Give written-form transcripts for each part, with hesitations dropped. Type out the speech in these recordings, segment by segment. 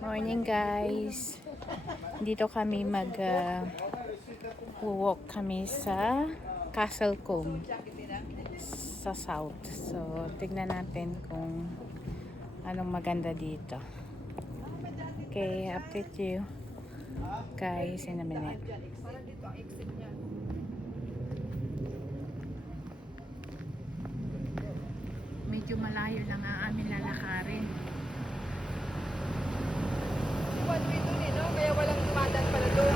Morning guys. Dito kami walk kami sa Castle Combe sa south. So tignan natin kung anong maganda dito. Okay, update you guys in a minute. Medyo malayo lang ang amin lalakarin. One way dun no? Kaya walang dumadaan pala doon.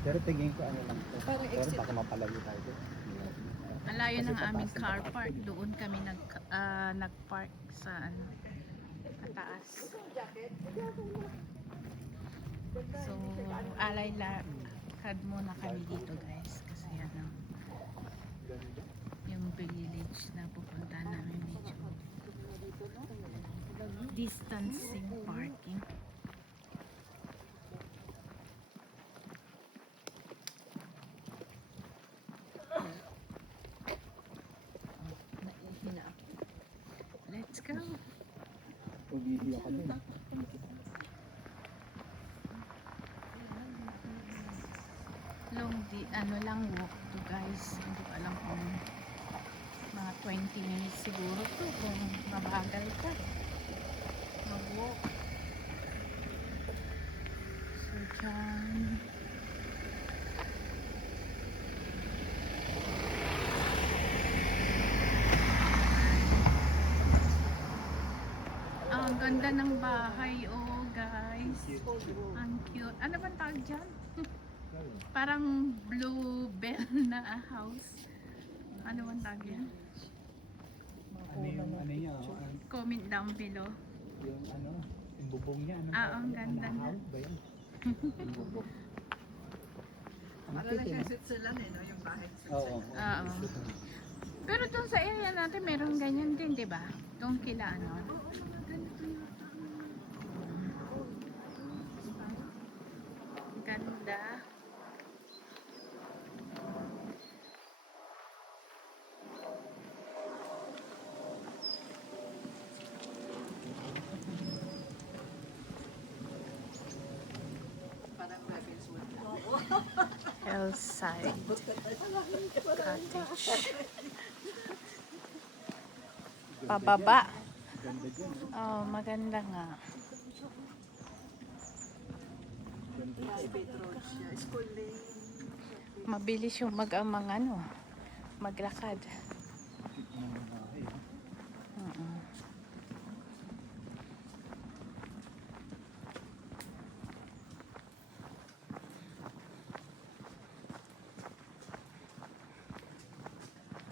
Pero tingin ko ano lang to. Parang Pero exit. baka mapalayo tayo doon. Ang layo ng aming car park. Doon kami nag-park sa pataas. So, alay lakad muna kami dito guys. Kasi yung village na pupunta namin medyo distancing parking. Let's go. Pag-iiya ka din. Lang walk to guys. Hindi ko alam kung mga 20 minutes siguro to kung mabagal ka mag-walk. So dyan ang ganda ng bahay, oh guys, ang cute. Ano bang tawag dyan? Parang blue bell na house. Ano bang tawag yan? Ano niya? Comment down below. Yung ano? Yung bubong niya. Ang ganda na. Ba yan? Yung bubong. Para lang siya Switzerland no? Yung bahay Oo. Oo. Pero doon sa area natin meron ganyan din, di ba? Doon kila ganda. parang Ravenswood. Hillside Cottage. Pababa. Ganda dyan. Oh, maganda nga. Private road siya. School lane. Mabilis yung maglakad.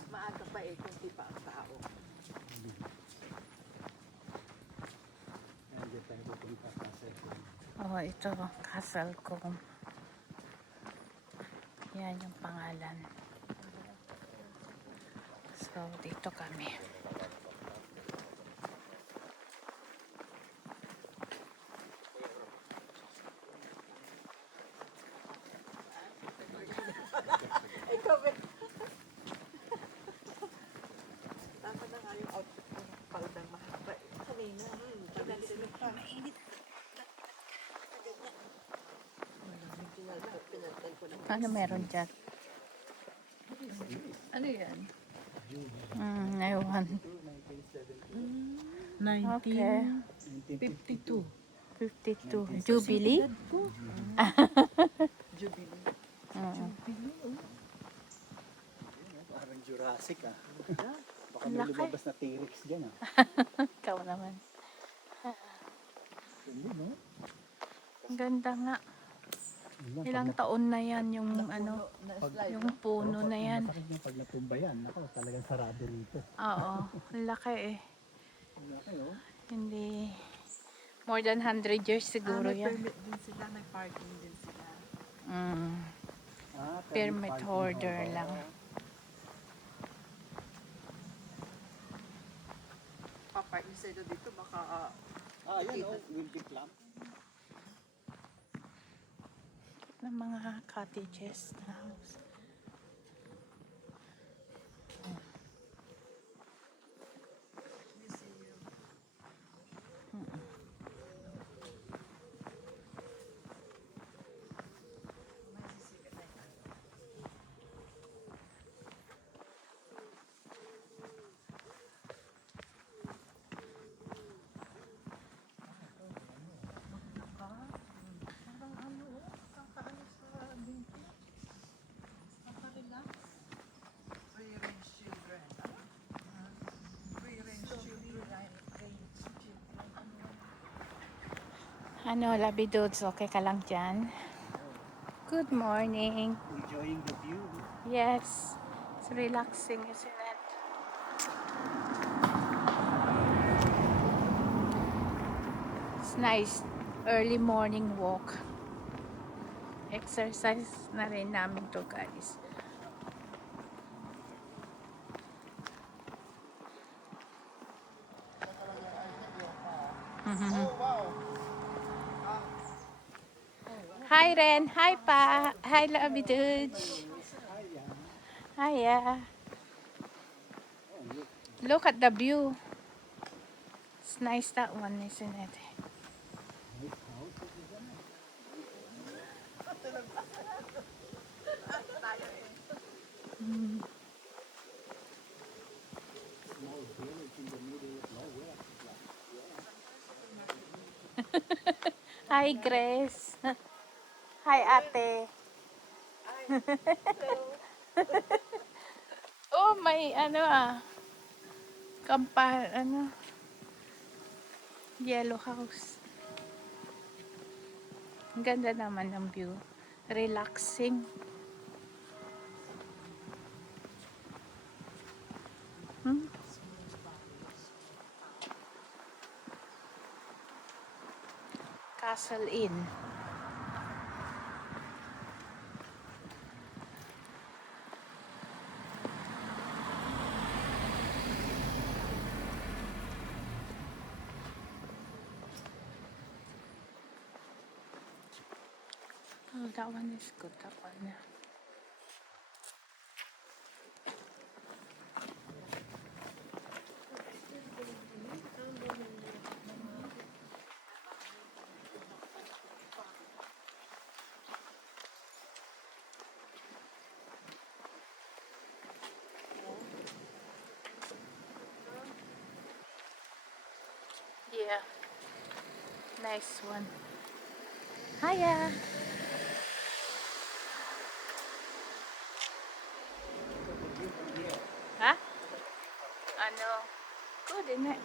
Maaga pa kung di pa ang tao. Nandiyan tayo pupunta sa Oh, ito, Castle Combe. Yan yung pangalan. So, dito kami. Ikaw ba? Tama na nga yung outfit ko ng paldang mahaba. Kanina. Tagal sila pa. Ano meron dyan? Ano yan? Ewan. 1952. 52. Jubilee? Jubilee. Parang Jurassic ah. Baka Ang may laki. lumabas na T-Rex dyan ah. Ikaw naman. Hindi no? Ang ganda nga. Ilang taon na yan yung yung puno na yan. Pag natumba yan, ako talagang sarado rito. Oo, ang laki eh. Laki oh. Hindi, more than 100 years siguro may yan. permit din sila. May parking din sila. Permit holder lang. Papark niyo sila dito. Baka yan oh, will be plump. Ng mga cottages na house. Ano, Labidudes, okay ka lang dyan? Good morning. Enjoying the view. Yes, it's relaxing, isn't it? It's nice. Early morning walk. Exercise na rin namin to, guys. Hi, Ren. Hi, Pa. Hi, Labidudes. Hiya. Look at the view. It's nice, that one, isn't it? Mm. Hi, Grace. Hi, ate. Oh, may ano yellow house. Ang ganda naman ng view. Relaxing. Hmm? Castle Inn. Oh, that one is good. That one. Yeah. Nice one. Hiya. Ha? Ano? Good, isn't it?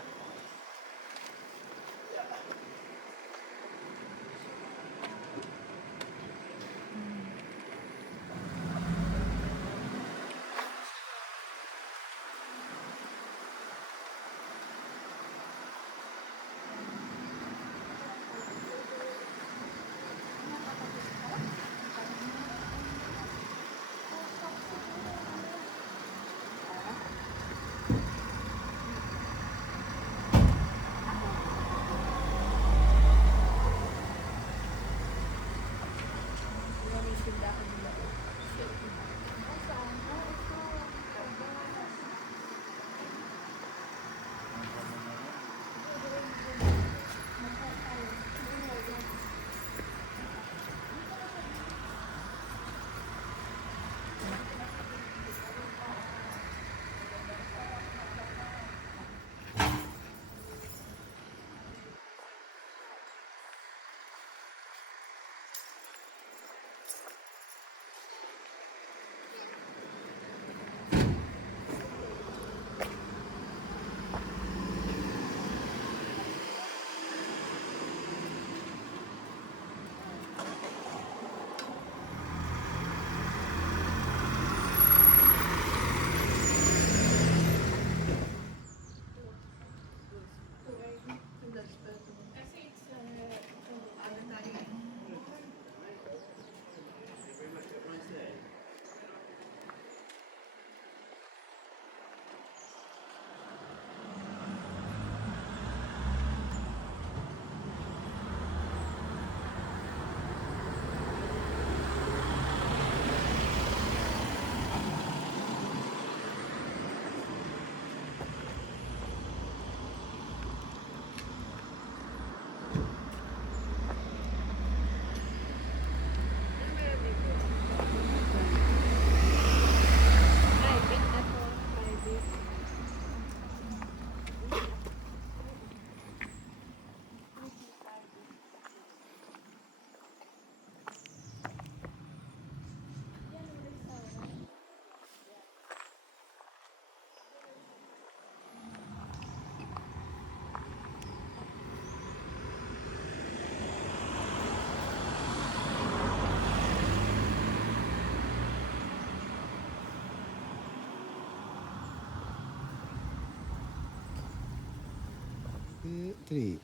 Three.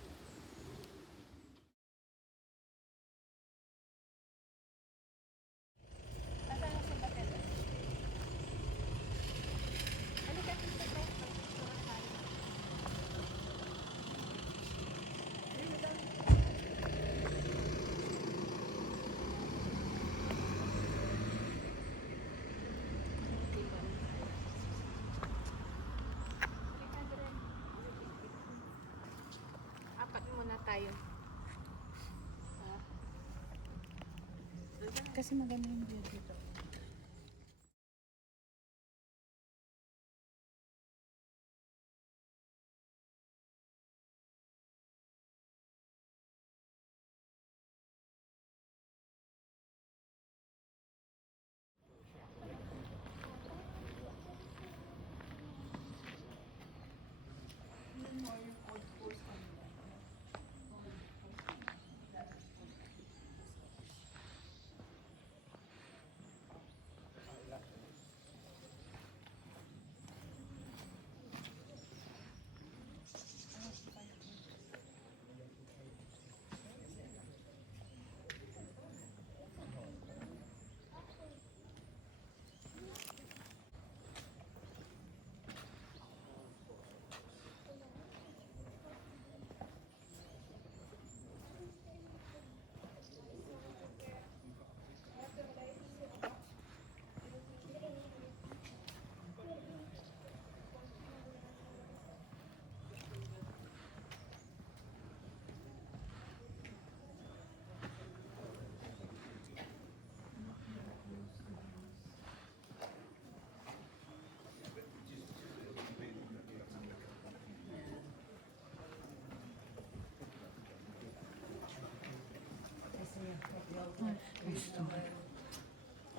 Apat muna tayo. Kasi maganda yung view dito.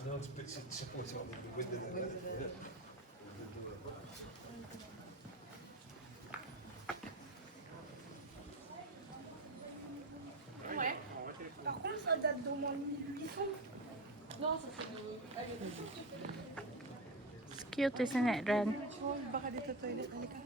I know it's a bit disappointing on the window. Par contre, ça date d'au moins 1800. Non, ça c'est It's cute, isn't it, Ren? Oh, baka dito toilet. Halika.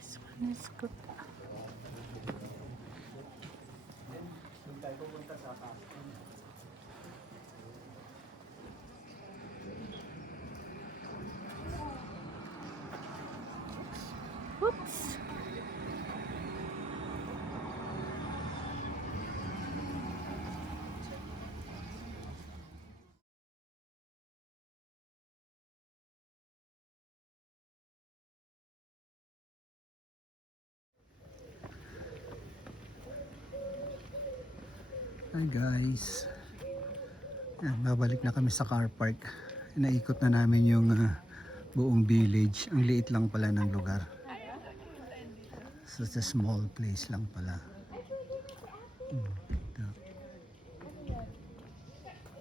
This one is good. Doon tayo pupunta sa taas. Oops. Hi guys. Yan, babalik na kami sa car park. Naikot na namin yung buong village. Ang liit lang pala ng lugar. Such a small place lang pala. Ito.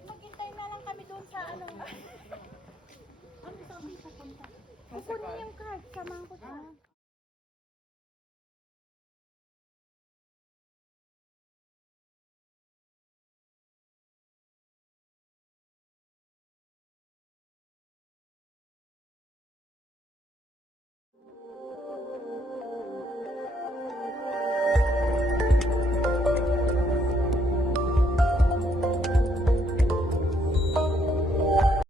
Maghintay na lang kami doon sa ano. Ano sabi pupunta? Kukunin yung card, samahan ko.